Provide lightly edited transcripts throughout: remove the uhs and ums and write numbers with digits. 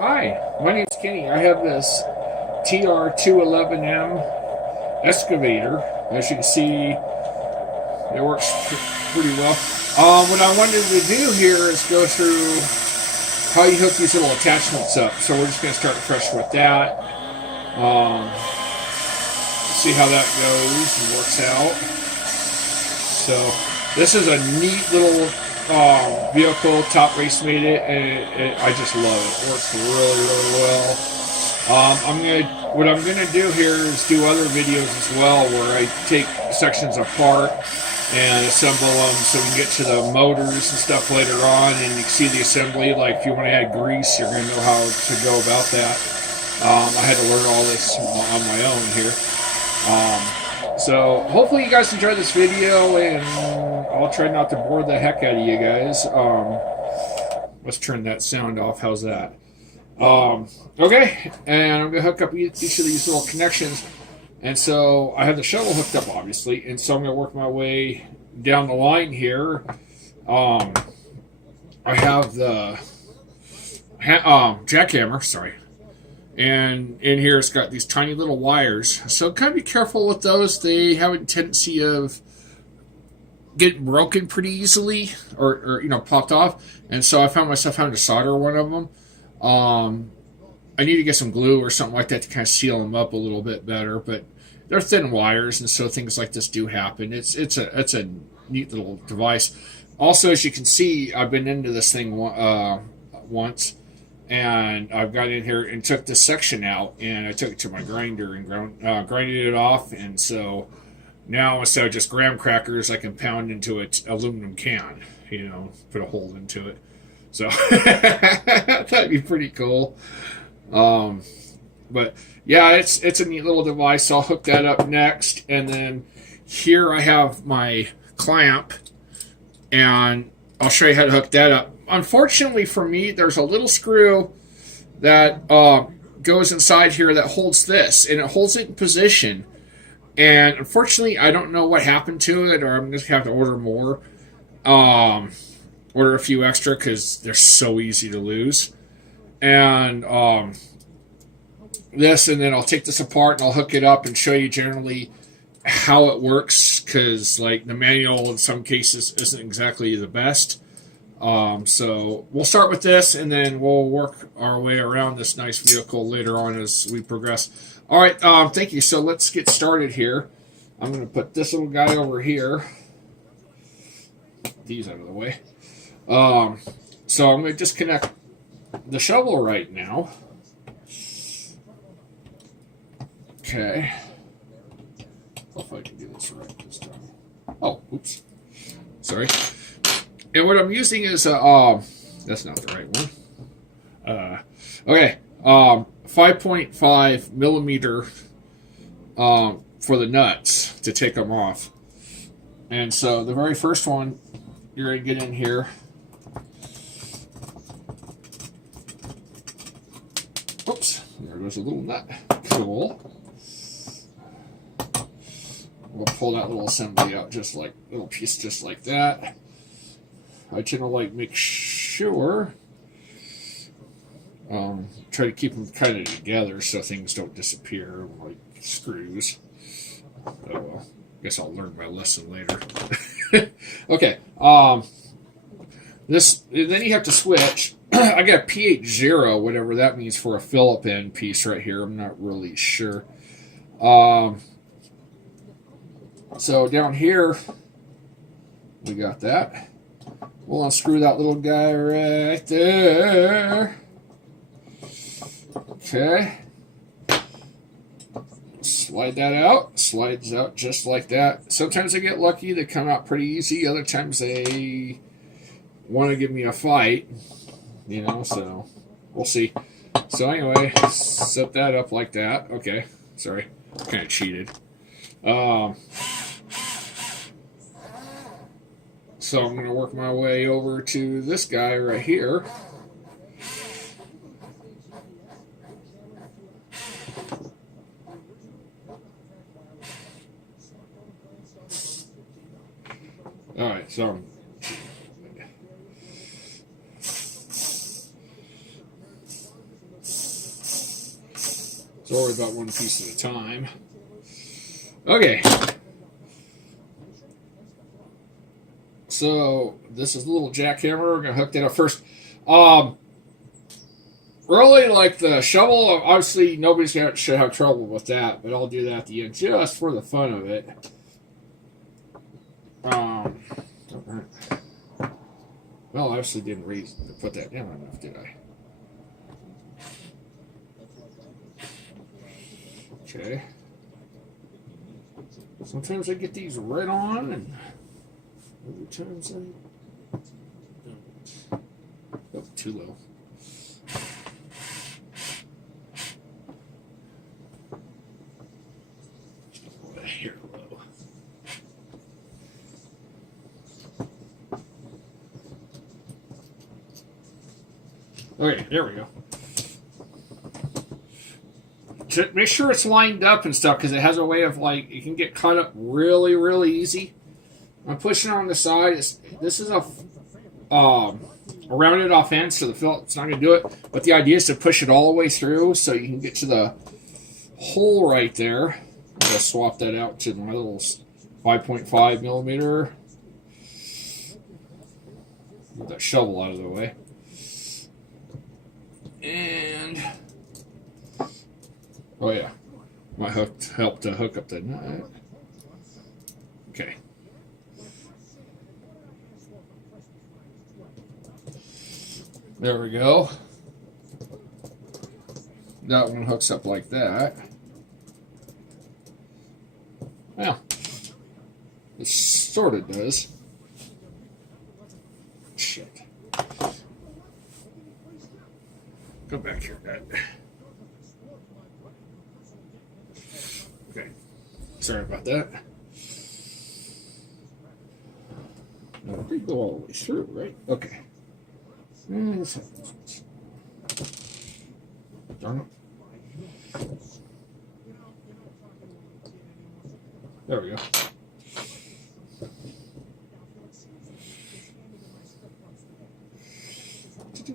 Hi, my name's Kenny. I have this TR211M excavator. As you can see, it works pretty well. What I wanted to do here is go through how you hook these little attachments up. So we're just going to start fresh with that. See how that goes and works out. So this is a neat little vehicle. Top Race made it, and I just love it. It works really, really well. What I'm gonna do here is do other videos as well, where I take sections apart and assemble them, so we can get to the motors and stuff later on, and you can see the assembly. Like if you want to add grease, you're gonna know how to go about that. I had to learn all this on my own here. So hopefully you guys enjoy this video, and I'll try not to bore the heck out of you guys. Let's turn that sound off. How's that? Okay, and I'm going to hook up each of these little connections. And so I have the shovel hooked up, obviously, and so I'm going to work my way down the line here. I have the jackhammer, sorry. And in here it's got these tiny little wires. So kind of be careful with those. They have a tendency of getting broken pretty easily, or popped off. And so I found myself having to solder one of them. I need to get some glue or something like that to kind of seal them up a little bit better. But they're thin wires, and so things like this do happen. It's a neat little device. Also, as you can see, I've been into this thing once. And I've got in here and took this section out, and I took it to my grinder and grinded it off. And so now, instead of just graham crackers, I can pound into an aluminum can, put a hole into it. So that'd be pretty cool. But yeah, it's a neat little device. I'll hook that up next. And then here I have my clamp, and I'll show you how to hook that up. Unfortunately for me, there's a little screw that goes inside here that holds this, and it holds it in position. And unfortunately, I don't know what happened to it, or I'm just going to have to order more. Order a few extra, because they're so easy to lose. And this, and then I'll take this apart, and I'll hook it up and show you generally how it works, because like the manual in some cases isn't exactly the best. So we'll start with this, and then we'll work our way around this nice vehicle later on as we progress. All right, thank you. So let's get started here. I'm going to put this little guy over here. Get these out of the way. So I'm going to disconnect the shovel right now. Okay. Hope I can do this right this time. Oh, oops. Sorry. And what I'm using is that's not the right one. Okay, 5.5 millimeter for the nuts to take them off. And so the very first one, you're gonna get in here. Oops, there goes a little nut. Cool. We'll pull that little assembly out, little piece just like that. I tend to make sure, try to keep them kind of together so things don't disappear like screws. Oh well, guess I'll learn my lesson later. Okay, this, then you have to switch. I got pH 0, whatever that means, for a Phillip end piece right here. I'm not really sure. So down here, we got that. We'll unscrew that little guy right there. Okay. Slide that out. Slides out just like that. Sometimes I get lucky. They come out pretty easy. Other times they want to give me a fight. So we'll see. So anyway, set that up like that. Okay. Sorry. Kind of cheated. So I'm going to work my way over to this guy right here. All right, so Don't worry about one piece at a time. Okay. So this is a little jackhammer. We're gonna hook that up first. Really, like the shovel, obviously nobody should have trouble with that, but I'll do that at the end just for the fun of it. Well, I obviously didn't put that down enough, did I? Okay. Sometimes I get these right on, and other times I don't. Oh, too low. Here low. Okay, there we go. Make sure it's lined up and stuff, because it has a way of, like, it can get cut up really, really easy. I'm pushing on the side. This is a rounded off end, so the Phillips not going to do it. But the idea is to push it all the way through so you can get to the hole right there. I'm going to swap that out to my little 5.5 millimeter. Get that shovel out of the way. And oh yeah, might help to hook up the nut. Okay. There we go. That one hooks up like that. Well, it sort of does. Shit. Go back here, Dad. Okay. Sorry about that. No, it did go all the way through, right? Okay. Darn it. There we go. Okay.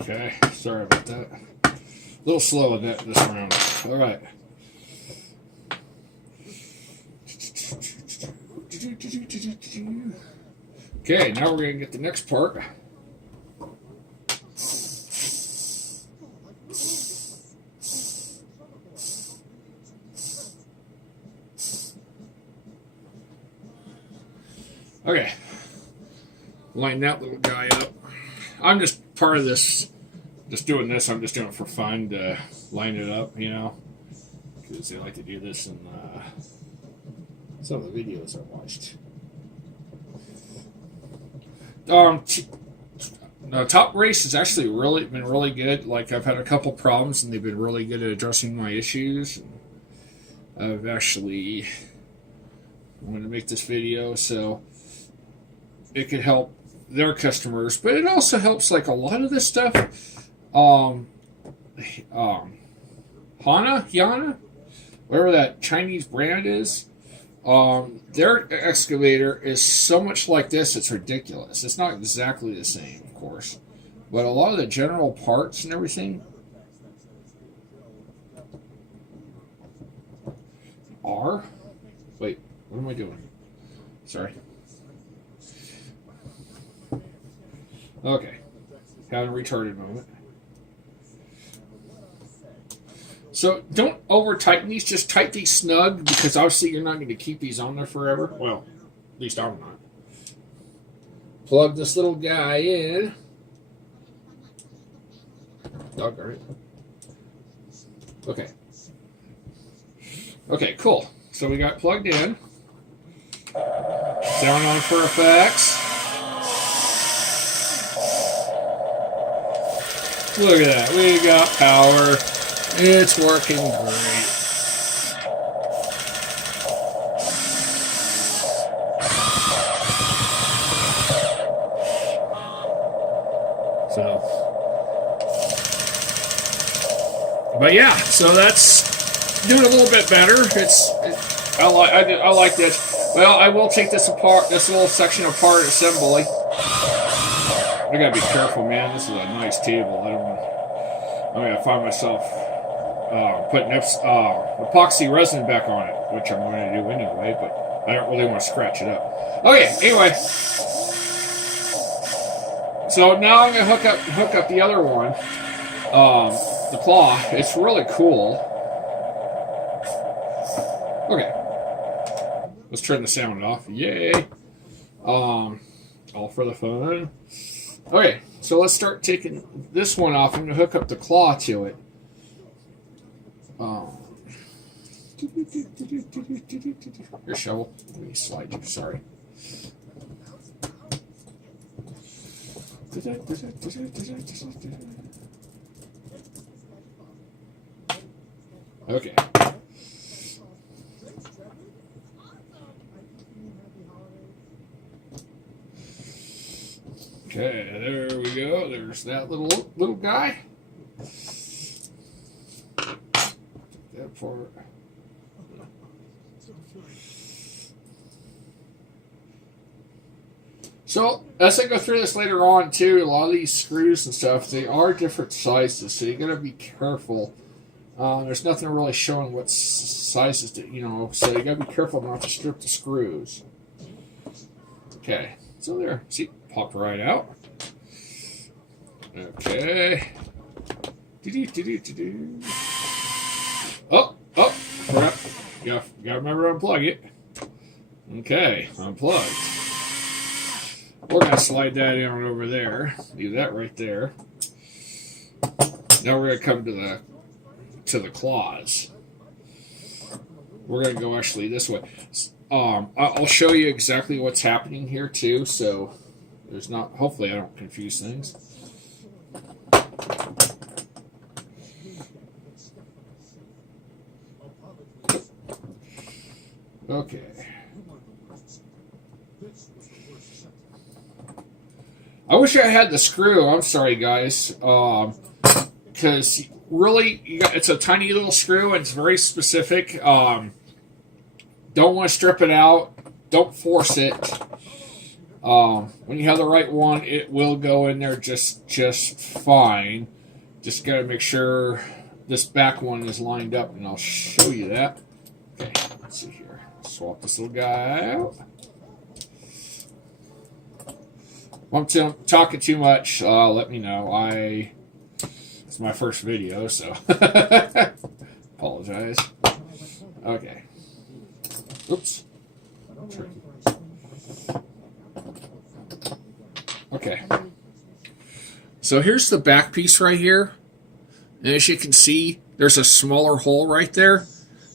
Okay, sorry about that. A little slow in that this round. All right. Okay, now we're going to get the next part. Okay. Line that little guy up. I'm just part of this, just doing this. I'm just doing it for fun to line it up, you know, because they like to do this in some of the videos I watched. The top race has actually been really good. Like, I've had a couple problems, and they've been really good at addressing my issues. I've actually wanted to make this video so it could help their customers, but it also helps, like, a lot of this stuff. Yana, whatever that Chinese brand is. Their excavator is so much like this, it's ridiculous. It's not exactly the same, of course, but a lot of the general parts and everything are. Wait, what am I doing? Sorry. Okay, having a retarded moment. So don't over tighten these, just tighten these snug, because obviously you're not going to keep these on there forever. Well, at least I'm not. Plug this little guy in. Doggone it. Okay. Okay, cool. So we got plugged in. Down on for effects. Look at that. We got power. It's working great. So, but yeah, so that's doing a little bit better. I like this. Well, I will take this apart, this little section apart assembly. I gotta be careful, man. This is a nice table. I'm gonna find myself putting epoxy resin back on it, which I'm going to do anyway, but I don't really want to scratch it up. Okay, anyway. So now I'm gonna hook up the other one, the claw. It's really cool. Okay, let's turn the sound off. Yay! All for the fun. Okay, so let's start taking this one off. I'm gonna hook up the claw to it. Your shovel. Let me slide you. Sorry. Okay. Okay, there we go. There's that little guy. That part. So, as I go through this later on, too, a lot of these screws and stuff, they are different sizes, so you got to be careful. There's nothing really showing what sizes, so you got to be careful not to strip the screws. Okay, so there, see, popped right out. Okay. Oh, crap. Gotta remember to unplug it. Okay, unplugged. We're going to slide that in over there. Leave that right there. Now we're going to come to the claws. We're going to go actually this way. I'll show you exactly what's happening here too, so there's not, hopefully I don't confuse things. Okay. I wish I had the screw. I'm sorry, guys. Because really, it's a tiny little screw, and it's very specific. Don't want to strip it out. Don't force it. When you have the right one, it will go in there just fine. Just got to make sure this back one is lined up, and I'll show you that. Okay, let's see here. Swap this little guy out. If I'm talking too much, let me know. It's my first video, so apologize. Okay. Oops. Okay. So here's the back piece right here. And as you can see, there's a smaller hole right there.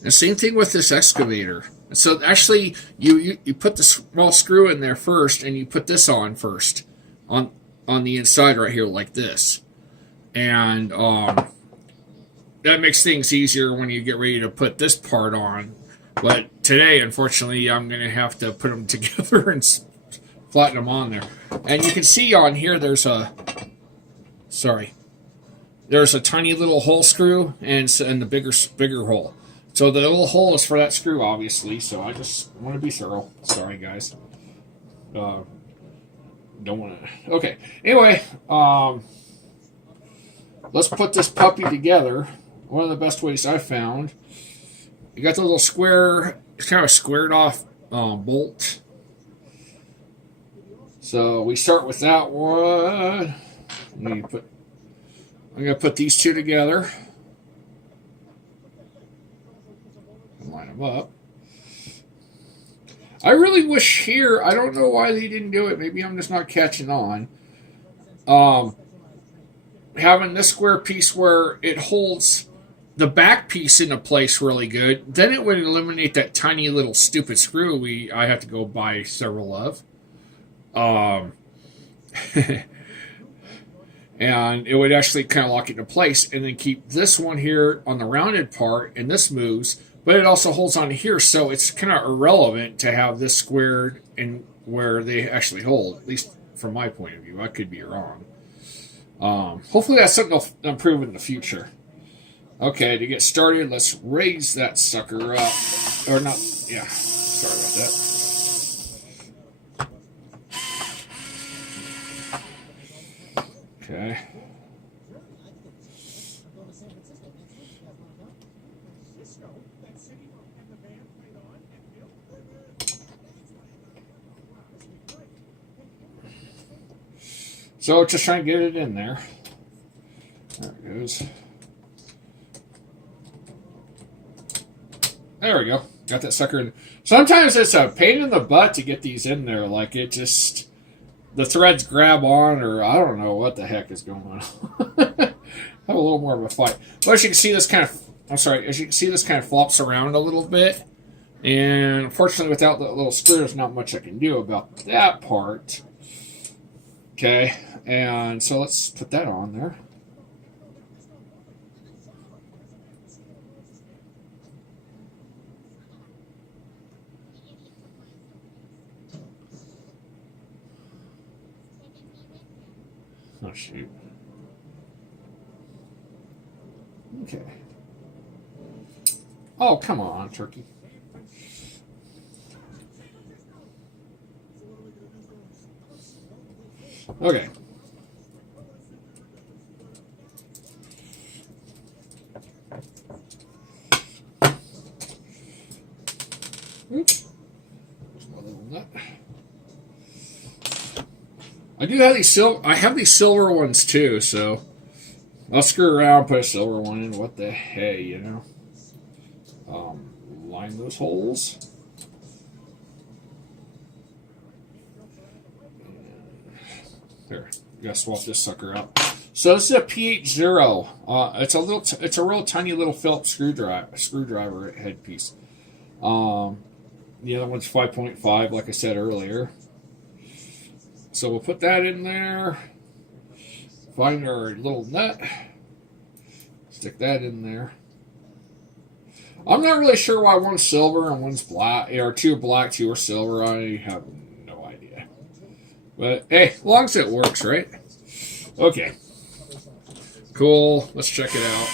And same thing with this excavator. So actually, you put the small screw in there first, and you put this on first, on the inside right here like this, and that makes things easier when you get ready to put this part on. But today, unfortunately, I'm going to have to put them together and flatten them on there. And you can see on here there's a tiny little hole screw and the bigger hole. So the little hole is for that screw, obviously, so I just want to be thorough. Sorry, guys. Don't want to... Okay, anyway, let's put this puppy together. One of the best ways I've found. You got the little square, kind of squared off bolt. So we start with that one. I'm going to put these two together. Line them up. I really wish here, I don't know why they didn't do it. Maybe I'm just not catching on. Having this square piece where it holds the back piece into place really good. Then it would eliminate that tiny little stupid screw I have to go buy several of. and it would actually kind of lock it into place, and then keep this one here on the rounded part, and this moves, but it also holds on here, so it's kind of irrelevant to have this squared and where they actually hold, at least from my point of view. I could be wrong. Hopefully that's something they'll improve in the future. Okay, to get started, let's raise that sucker up. Or not, yeah, sorry about that. Okay. So just trying to get it in there. There it goes. There we go. Got that sucker in. Sometimes it's a pain in the butt to get these in there. Like it just, the threads grab on, or I don't know what the heck is going on. Have a little more of a fight. But as you can see, this kind of, as you can see, this kind of flops around a little bit. And unfortunately, without that little screw, there's not much I can do about that part. Okay, and so let's put that on there. Oh, shoot. Okay. Oh, come on, turkey. Okay. Oops. There's my little nut. I do have these silver ones too, so I'll screw around, put a silver one in. What the hey, you know? Line those holes. There, you gotta swap this sucker out. So this is a PH0. It's a real tiny little Phillips screwdriver headpiece. The other one's 5.5, like I said earlier. So we'll put that in there. Find our little nut. Stick that in there. I'm not really sure why one's silver and one's black, or two are black, two are silver. I have no idea. But hey, as long as it works, right? Okay. Cool. Let's check it out.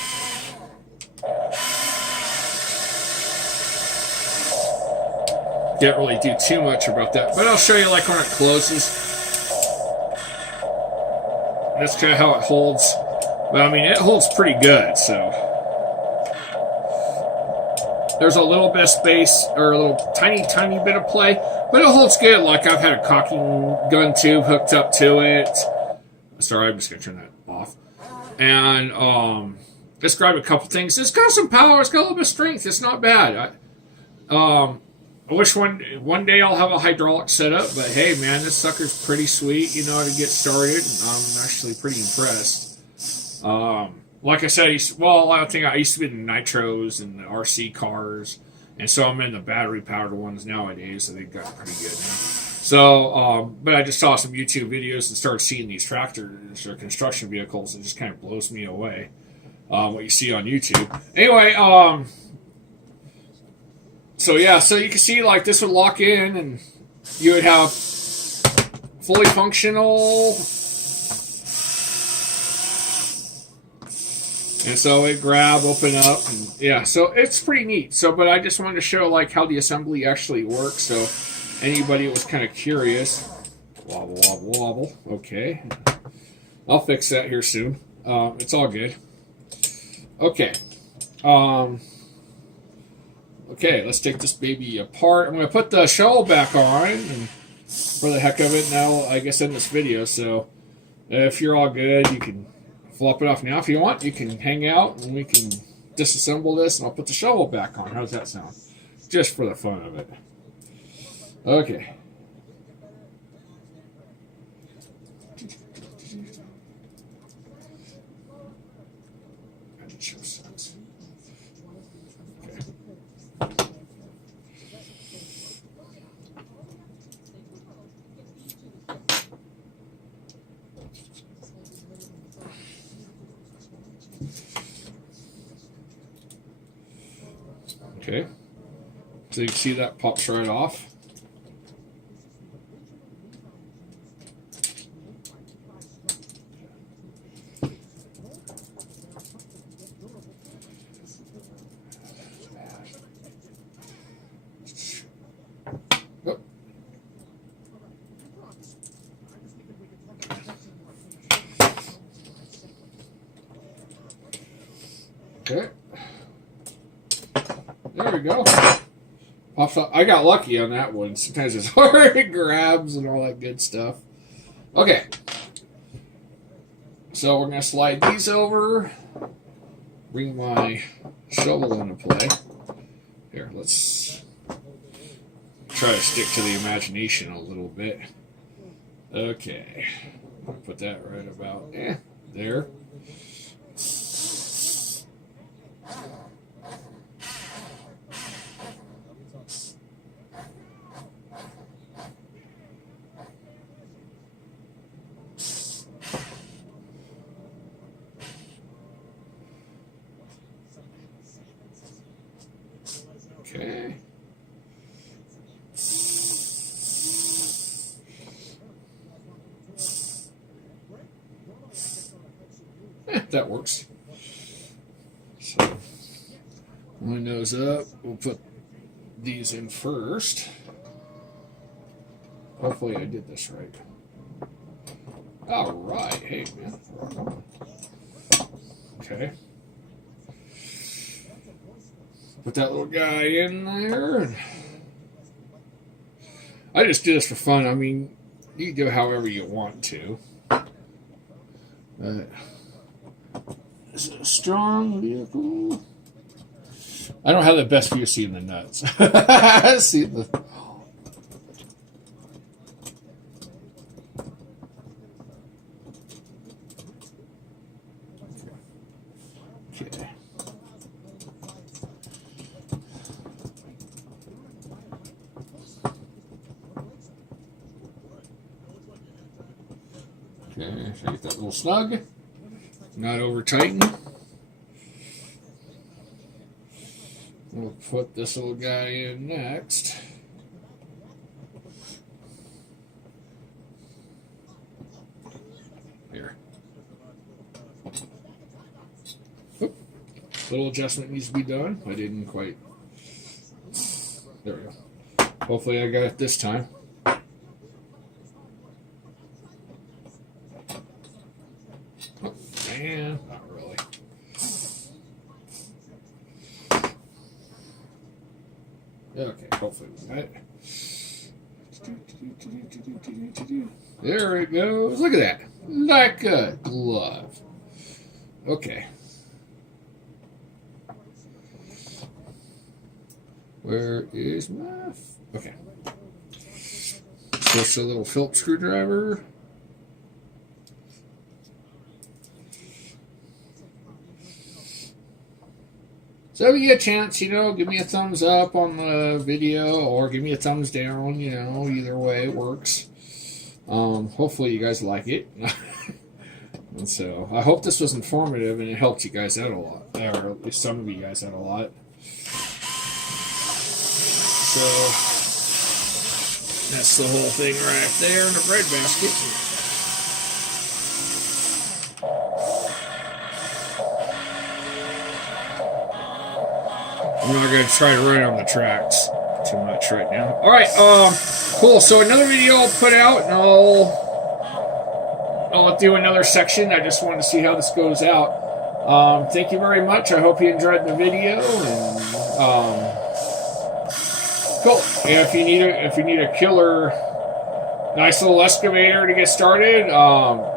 Can't really do too much about that, but I'll show you like when it closes. That's kind of how it holds. But I mean, it holds pretty good, so. There's a little bit of space, or a little tiny bit of play, but it holds good. Like I've had a caulking gun tube hooked up to it. Sorry, I'm just gonna turn that off. And just grab a couple things. It's got some power. It's got a little bit of strength. It's not bad. I wish one day I'll have a hydraulic setup, but hey, man, this sucker's pretty sweet. You know, to get started. I'm actually pretty impressed. Like I said, I used to be in the nitros and the RC cars, and so I'm in the battery-powered ones nowadays, so they've got pretty good now. So, but I just saw some YouTube videos and started seeing these tractors or construction vehicles, and it just kind of blows me away, what you see on YouTube. Anyway, so yeah, so you can see, like, this would lock in, and you would have fully functional. And so it grab, open up, and yeah, so it's pretty neat. So, but I just wanted to show like how the assembly actually works. So, anybody was kind of curious, wobble, wobble, wobble. Okay, I'll fix that here soon. It's all good. Okay, okay, let's take this baby apart. I'm going to put the shovel back on, and for the heck of it, now I guess in this video. So, if you're all good, you can flop it off now. If you want, you can hang out and we can disassemble this and I'll put the shovel back on. How's that sound? Just for the fun of it. Okay. Okay. So you can see that pops right off. Okay. There we go. Pops up. I got lucky on that one. Sometimes it's hard. It grabs and all that good stuff. Okay. So we're going to slide these over. Bring my shovel into play. Here, let's try to stick to the imagination a little bit. Okay. I'll put that right about there. Okay. That works. So, line those up. We'll put these in first. Hopefully I did this right. All right. Hey, man. Okay. Put that little guy in there. I just do this for fun. I mean, you can do it however you want to. Is it a strong vehicle? I don't have the best view seeing the nuts. See the. Okay. Okay, so get that little snug. Not over tighten. We'll put this little guy in next. Here. Oop. Little adjustment needs to be done. I didn't quite. There we go. Hopefully I got it this time. Man, not really. Okay, hopefully we got it. There it goes. Look at that. Like a glove. Okay. Where is my... Okay. Just a little Phillips screwdriver. So if you get a chance, give me a thumbs up on the video or give me a thumbs down, either way it works. Hopefully you guys like it. And so I hope this was informative and it helped you guys out a lot, or at least some of you guys out a lot. So that's the whole thing right there in the bread basket. I'm not going to try to run on the tracks too much right now. All right, cool. So another video I'll put out, and I'll do another section. I just wanted to see how this goes out. Thank you very much. I hope you enjoyed the video. And cool. And if you need a killer, nice little excavator to get started,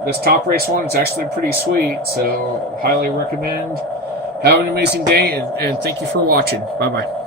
this top race one is actually pretty sweet. So highly recommend. Have an amazing day, and thank you for watching. Bye-bye.